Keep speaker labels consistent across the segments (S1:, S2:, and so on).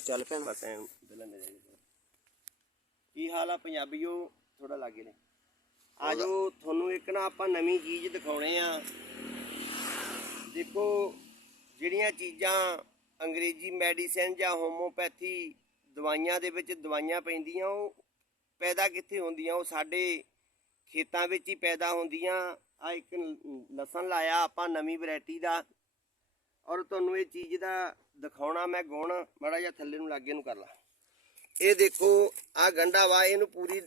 S1: ਚੱਲ ਪੈਣਾ
S2: ਬਸ ਐਂ ਦਿਲਾਂ ਦੇ ਜਾਈਏ ਕੀ ਹਾਲ ਆ ਪੰਜਾਬੀਓ? ਥੋੜਾ ਲਾਗੇ ਨੇ। ਆਜੋ, ਤੁਹਾਨੂੰ ਇੱਕ ਨਾ ਆਪਾਂ ਨਵੀਂ ਚੀਜ਼ ਦਿਖਾਉਣੇ ਆ। ਦੇਖੋ, ਜਿਹੜੀਆਂ ਚੀਜ਼ਾਂ ਅੰਗਰੇਜ਼ੀ ਮੈਡੀਸਿਨ ਜਾਂ ਹੋਮੋਪੈਥੀ ਦਵਾਈਆਂ ਦੇ ਵਿੱਚ ਦਵਾਈਆਂ ਪੈਂਦੀਆਂ, ਉਹ ਪੈਦਾ ਕਿੱਥੇ ਹੁੰਦੀਆਂ? ਉਹ ਸਾਡੇ ਖੇਤਾਂ ਵਿੱਚ ਹੀ ਪੈਦਾ ਹੁੰਦੀਆਂ। ਆ ਇੱਕ ਲਸਣ ਲਾਇਆ ਆਪਾਂ ਨਵੀਂ ਵੈਰਾਈਟੀ ਦਾ। ਔਰ ਤੁਹਾਨੂੰ ਇਹ ਚੀਜ਼ ਦਾ ਦਿਖਾਉਣਾ ਮੈਂ ਗੁਣ ਮਾੜਾ ਜਿਹਾ ਥੱਲੇ ਨੂੰ ਲਾਗੇ ਨੂੰ ਕਰ ਲਾ। ਇਹ ਦੇਖੋ ਆ ਗੰਡਾ ਵਾ, ਇਹਨੂੰ ਪੂਰੀ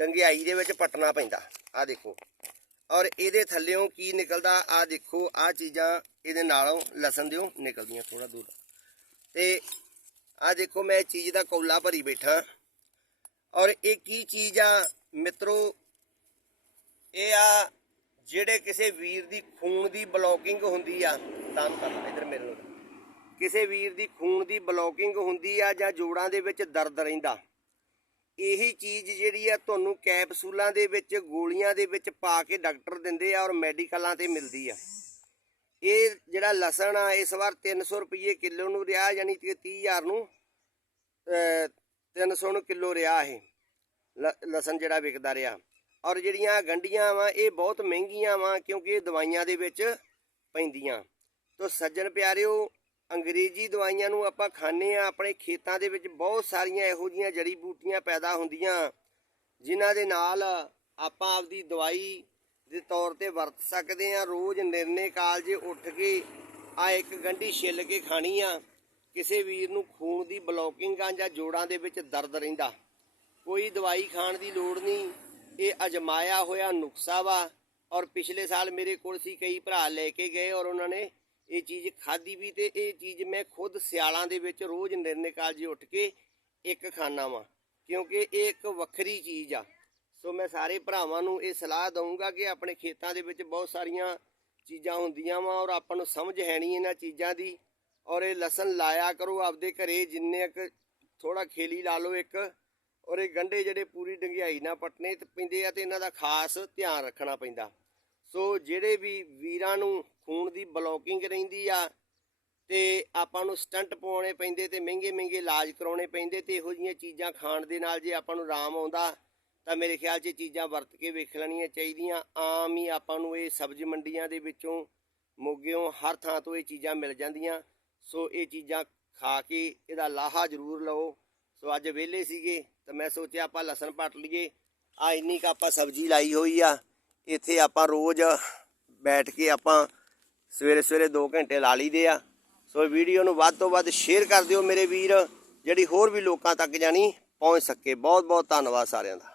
S2: ਡੰਗਿਆਈ ਦੇ ਵਿੱਚ ਪਟਣਾ ਪੈਂਦਾ। ਆ ਦੇਖੋ। ਔਰ ਇਹਦੇ ਥੱਲੇੋਂ ਕੀ ਨਿਕਲਦਾ ਆ ਦੇਖੋ ਆ ਚੀਜ਼ਾਂ ਇਹਦੇ ਨਾਲੋਂ ਲਸਣ ਦਿਓ, ਨਿਕਲਦੀਆਂ ਥੋੜਾ ਦੂਰ ਤੇ ਆ ਦੇਖੋ, ਮੈਂ ਇਹ ਚੀਜ਼ ਦਾ ਕੌਲਾ ਭਰੀ ਬੈਠਾ। ਔਰ ਇਹ ਕੀ ਚੀਜ਼ ਆ ਮਿੱਤਰੋ ਜਿਹੜੇ ਕਿਸੇ ਵੀਰ ਦੀ ਖੂਨ ਦੀ ਬਲੋਕਿੰਗ ਹੁੰਦੀ ਆ ਤਾਂ ਕਰ ਇਧਰ ਮੇਰੇ ਨੂੰ ਕਿਸੇ ਵੀਰ ਦੀ ਖੂਨ ਦੀ ਬਲੋਕਿੰਗ ਹੁੰਦੀ ਆ ਜਾਂ ਜੋੜਾਂ ਦੇ ਵਿੱਚ ਦਰਦ ਰਹਿੰਦਾ। ਇਹੀ ਚੀਜ਼ ਜਿਹੜੀ ਆ ਤੁਹਾਨੂੰ ਕੈਪਸੂਲਾਂ ਦੇ ਵਿੱਚ ਗੋਲੀਆਂ ਦੇ ਵਿੱਚ ਪਾ ਕੇ ਡਾਕਟਰ ਦਿੰਦੇ ਆ ਔਰ ਮੈਡੀਕਲਾਂ ਤੇ ਮਿਲਦੀ ਆ। ਇਹ ਜਿਹੜਾ ਲਸਣ ਆ ਇਸ ਵਾਰ 300 ਰੁਪਏ ਕਿਲੋ ਨੂੰ ਰਿਹਾ ਯਾਨੀ ਕਿ 30000 ਨੂੰ ਅਹ, 300 ਨੂੰ ਕਿਲੋ ਰਿਹਾ ਇਹ। ਲਸਣ ਜਿਹੜਾ ਵਿਕਦਾ ਰਿਹਾ। ਔਰ ਜਿਹੜੀਆਂ ਗੰਡੀਆਂ ਵਾ, ਇਹ ਬਹੁਤ ਮਹਿੰਗੀਆਂ ਵਾ, ਕਿਉਂਕਿ ਇਹ ਦਵਾਈਆਂ ਦੇ ਵਿੱਚ ਪੈਂਦੀਆਂ। ਤੋ ਸੱਜਣ ਪਿਆਰਿਓ, ਅੰਗਰੇਜ਼ੀ ਦਵਾਈਆਂ ਨੂੰ ਆਪਾਂ ਖਾਂਦੇ ਆ, ਆਪਣੇ ਖੇਤਾਂ ਦੇ ਵਿੱਚ ਬਹੁਤ ਸਾਰੀਆਂ ਇਹੋ ਜੀਆਂ ਜੜੀ ਬੂਟੀਆਂ ਪੈਦਾ ਹੁੰਦੀਆਂ, ਜਿਨ੍ਹਾਂ ਦੇ ਨਾਲ ਆਪਾਂ ਆਪਦੀ ਦਵਾਈ ਦੇ ਤੌਰ ਤੇ ਵਰਤ ਸਕਦੇ ਆ। ਰੋਜ਼ ਨਿਰਣੇ ਕਾਲਜੇ ਉੱਠ ਕੇ ਆ ਇੱਕ ਗੰਢੀ ਛਿੱਲ ਕੇ ਖਾਣੀ ਆ, ਕਿਸੇ ਵੀਰ ਨੂੰ ਖੂਨ ਦੀ ਬਲੋਕਿੰਗ ਆ ਜਾਂ ਜੋੜਾਂ ਦੇ ਵਿੱਚ ਦਰਦ ਰਹਿੰਦਾ। ਕੋਈ ਦਵਾਈ ਖਾਣ ਦੀ ਲੋੜ ਨਹੀਂ ਇਹ ਅਜਮਾਇਆ ਹੋਇਆ ਨੁਕਸਾ ਵਾ ਔਰ ਪਿਛਲੇ ਸਾਲ ਮੇਰੇ ਕੋਲ ਸੀ ਕਈ ਭਰਾ ਲੈ ਕੇ ਗਏ ਔਰ ਉਹਨਾਂ ਨੇ ਇਹ ਚੀਜ਼ ਖਾਧੀ ਵੀ ਤੇ ਇਹ ਚੀਜ਼ ਮੈਂ ਖੁਦ ਸਿਆਲਾਂ ਦੇ ਵਿੱਚ ਰੋਜ਼ ਨਿਰਣੇ ਕਾਲਜੇ ਉੱਠ ਕੇ ਇੱਕ ਖਾਣਾ ਵਾ, ਕਿਉਂਕਿ ਇਹ ਇੱਕ ਵੱਖਰੀ ਚੀਜ਼ ਆ। ਸੋ ਮੈਂ ਸਾਰੇ ਭਰਾਵਾਂ ਨੂੰ ਇਹ ਸਲਾਹ ਦਊਂਗਾ ਕਿ ਆਪਣੇ ਖੇਤਾਂ ਦੇ ਵਿੱਚ ਬਹੁਤ ਸਾਰੀਆਂ ਚੀਜ਼ਾਂ ਹੁੰਦੀਆਂ ਵਾ ਔਰ ਆਪਾਂ ਨੂੰ ਸਮਝ ਹੈ ਨਹੀਂ ਇਹਨਾਂ ਚੀਜ਼ਾਂ ਦੀ। ਔਰ ਇਹ ਲਸਣ ਲਾਇਆ ਕਰੋ ਆਪਦੇ ਘਰੇ, ਜਿੰਨੇ ਕੁ ਥੋੜਾ ਖੇਲੀ ਲਾ ਲਓ ਇੱਕ। ਔਰ ਇਹ ਗੰਡੇ ਜਿਹੜੇ ਪੂਰੀ ਡੰਗਿਆਈ ਨਾਲ ਪਟਨੇ ਤੇ ਪੈਂਦੇ ਆ ਤੇ ਇਹਨਾਂ ਦਾ ਖਾਸ ਧਿਆਨ ਰੱਖਣਾ ਪੈਂਦਾ। ਸੋ ਜਿਹੜੇ ਵੀ ਵੀਰਾਂ ਨੂੰ ਖੂਨ ਦੀ ਬਲੋਕਿੰਗ ਰਹਿੰਦੀ ਆ ਤੇ ਆਪਾਂ ਨੂੰ ਸਟੰਟ ਪਾਉਣੇ ਪੈਂਦੇ ਤੇ ਮਹਿੰਗੇ ਮਹਿੰਗੇ ਇਲਾਜ ਕਰਾਉਣੇ ਪੈਂਦੇ ਤੇ ਇਹੋ ਜਿਹੀਆਂ ਚੀਜ਼ਾਂ ਖਾਣ ਦੇ ਨਾਲ ਜੇ ਆਪਾਂ ਨੂੰ ਆਰਾਮ ਆਉਂਦਾ, ਤਾਂ ਮੇਰੇ ਖਿਆਲ 'ਚ ਇਹ ਚੀਜ਼ਾਂ ਵਰਤ ਕੇ ਵੇਖ ਲੈਣੀਆਂ ਚਾਹੀਦੀਆਂ। ਆਮ ਹੀ ਆਪਾਂ ਨੂੰ ਇਹ ਸਬਜ਼ੀ ਮੰਡੀਆਂ ਦੇ ਵਿੱਚੋਂ ਮੋਗਿਓਂ ਹਰ ਥਾਂ ਤੋਂ ਇਹ ਚੀਜ਼ਾਂ ਮਿਲ ਜਾਂਦੀਆਂ। ਸੋ ਇਹ ਚੀਜ਼ਾਂ ਖਾ ਕੇ ਇਹਦਾ ਲਾਹਾ ਜ਼ਰੂਰ ਲਓ। ਸੋ ਅੱਜ ਵਿਹਲੇ ਸੀਗੇ, ਤਾਂ ਮੈਂ ਸੋਚਿਆ ਆਪਾਂ ਲਸਣ ਪੱਟ ਲਈਏ। ਆ ਇੰਨੀ ਕ ਆਪਾਂ ਸਬਜ਼ੀ ਲਾਈ ਹੋਈ ਆ। ਇੱਥੇ ਆਪਾਂ ਰੋਜ਼ ਬੈਠ ਕੇ ਆਪਾਂ ਸਵੇਰੇ ਸਵੇਰੇ 2 ਘੰਟੇ ਲਾ ਲਈਦੇ ਆ। ਸੋ ਵੀਡੀਓ ਨੂੰ ਵੱਧ ਤੋਂ ਵੱਧ ਸ਼ੇਅਰ ਕਰ ਦਿਓ ਮੇਰੇ ਵੀਰ, ਜਿਹੜੀ ਹੋਰ ਵੀ ਲੋਕਾਂ ਤੱਕ ਜਾਣੀ ਪਹੁੰਚ ਸਕੇ। ਬਹੁਤ ਬਹੁਤ ਧੰਨਵਾਦ ਸਾਰਿਆਂ ਦਾ।